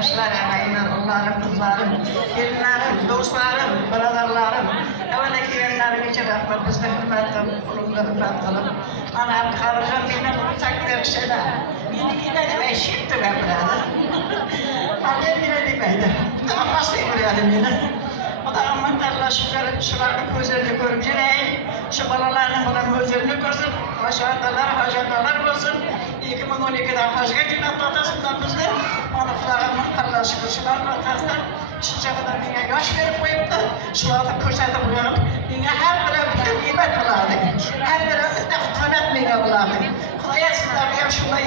yaşlar, emeğinler, onların, kızlarım, gelinlerim, dostlarım, biraderlerim, evveleki yerlerim için rahmet, biz de hürmetim, kulumda hürmet kılıp, anam karıcam beni bulsak derşede, beni yine demek şirkti ben burada. Annem yine demeydi, tamam nasıl yürüyelim yine? O da aman Allah şuların gözlerini görüp yürüyeyim, şu balalarının bana gözlerini görsün, hacatalar olsun. 2012'de hacca gün atlatasından bizde, onu kulağımın Allah şükür şuların ortasında, şu kadar bana yaş verip koyup da, şularda köşede buluyorum, bana her tarafı nimet buladı, her tarafı da kıtamet bana buladı. Kudaya sizler hep şunday,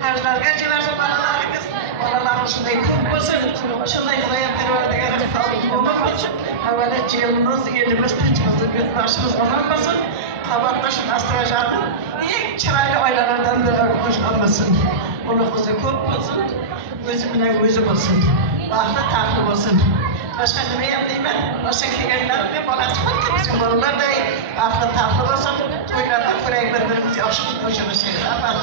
hacılar gecelerse balalarınız, balaların şunday kum olsun, şunday kudaya perverdigara kalın olmasın, evvelet yılımız, elimiz, tıçımızı, başımız olmasın, kabatlaşın astıracağını, iyi çıraylı aylardan da hoş olmasın. Onu kızı kop olsun, gözümüne gözü olsun, bahlı tatlı olsun. Başka ne yapayım ben? Başka kendilerine balasmak için balalar da bahlı tatlı olsun, toylarda kurayı birbirimizi aşkın hoşuna şeyler var.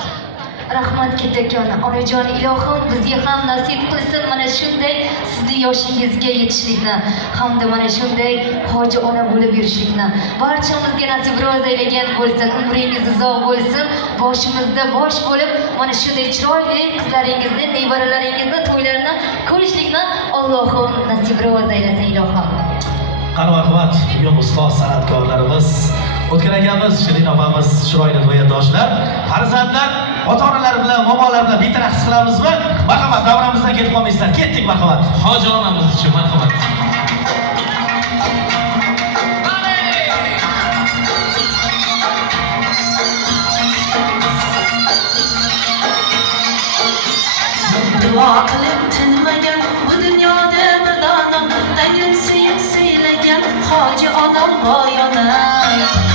Rahmat kettakon, onajon ilohim bizga ham nasib qilsin mana shunday sizni yoshingizga yetishlikni hamda mana shunday hoji ona bo'lib yurishlikni barchamizga nasib ro'z aylagan bo'lsin, umringiz uzoq bo'lsin, boshimizda bosh bo'lib mana shunday chiroyli qizlaringizni, nevaralaringizni to'ylarini ko'rishlikni Allohim nasib ro'z aylasin ilohim. Qanot bugun ustoz san'atkorlarimiz, o'tgan akamiz, Shirin opamiz, chiroyli do'yadoshlar, farzandlar, ota-onalar bilan, momolar bilan bitta raqs qilamizmi? Marhamat, davramizdan ketib qolmaysizlar. Ketdik, marhamat. Hoji onamiz uchun marhamat. Duo qilib tinmagan bu dunyoda bir donim, Tangrim suyib siylagan hoji onam boy onam.